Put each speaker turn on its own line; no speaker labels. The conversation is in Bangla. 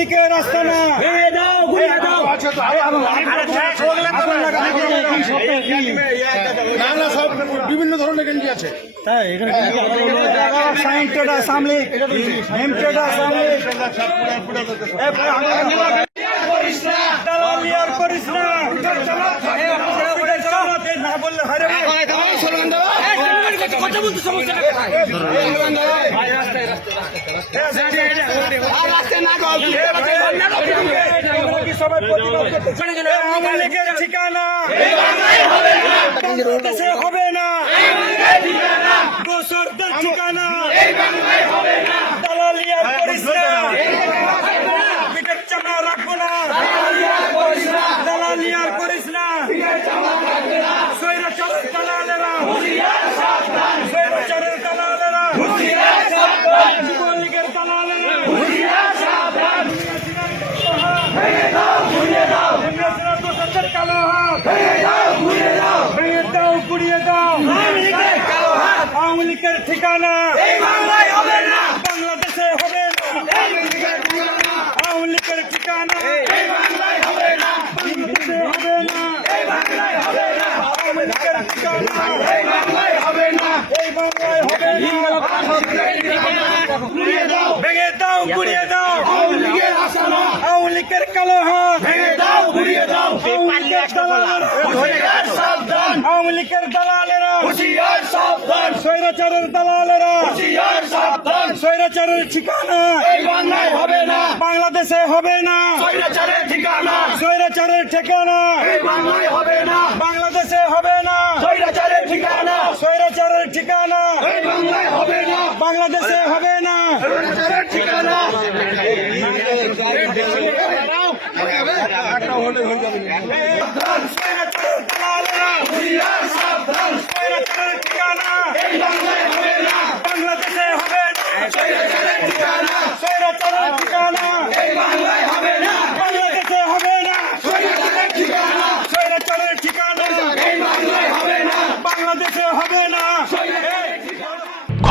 লীগের রাস্তা না
ভেঙে দাও ঘুরিয়ে দাও
না না সব বিভিন্ন ধরনের গেঞ্জি আছে
সাইন ট্রেডার সামলে হেম ট্রেডার সামলে দালালি আর করিস না না বললে হারে
কথা বলতে সমস্যা
ঠিকানা হবে না। ঠিকানা দালালি আর করিস না পিঠের চামড়া রাখব না দালালি আর করিস না স্বৈরাচারের দালালেরা স্বৈরাচারের দালালেরা যুবলীগের দালালেরা ইংরেজরা দোসরদের কালো হাত। ভেঙে দাও গুড়িয়ে দাও। আওয়ামী লীগের ঠিকানা। বাংলাদেশে হবে না। আওয়ামী লীগের ঠিকানা। বাংলাদেশে হবে না। আওয়ামী লীগের ঠিকানা। এই বাংলায় হবে না। ভেঙে দাও গুড়িয়ে দাও আওয়ামী লীগের আসামা আওয়ামী লীগের কালো হাত ভেঙে দাও গুড়িয়ে দাও আওয়ামী লীগের দালালেরা। স্বৈরাচারের দালালেরা। স্বৈরাচারের ঠিকানা। হবে না। বাংলাদেশে হবে না। স্বৈরাচারের ঠিকানা। স্বৈরাচারের ঠিকানা। হবে না। বাংলাদেশে হবে না। স্বৈরাচারের ঠিকানা। স্বৈরাচারের ঠিকানা। এই হবে না। বাংলাদেশে হবে না। স্বৈরাচারের ঠিকানা। সাবধান স্বৈরাচারের দালালেরা হুঁশিয়ার সাবধান স্বৈরাচারের ঠিকানা এই বাংলায় হবে না বাংলাদেশে হবে না স্বৈরাচারের ঠিকানা স্বৈরাচারের ঠিকানা এই বাংলায় হবে না বাংলাদেশে হবে না স্বৈরাচারের ঠিকানা স্বৈরাচারের ঠিকানা এই বাংলায় হবে না বাংলাদেশে হবে না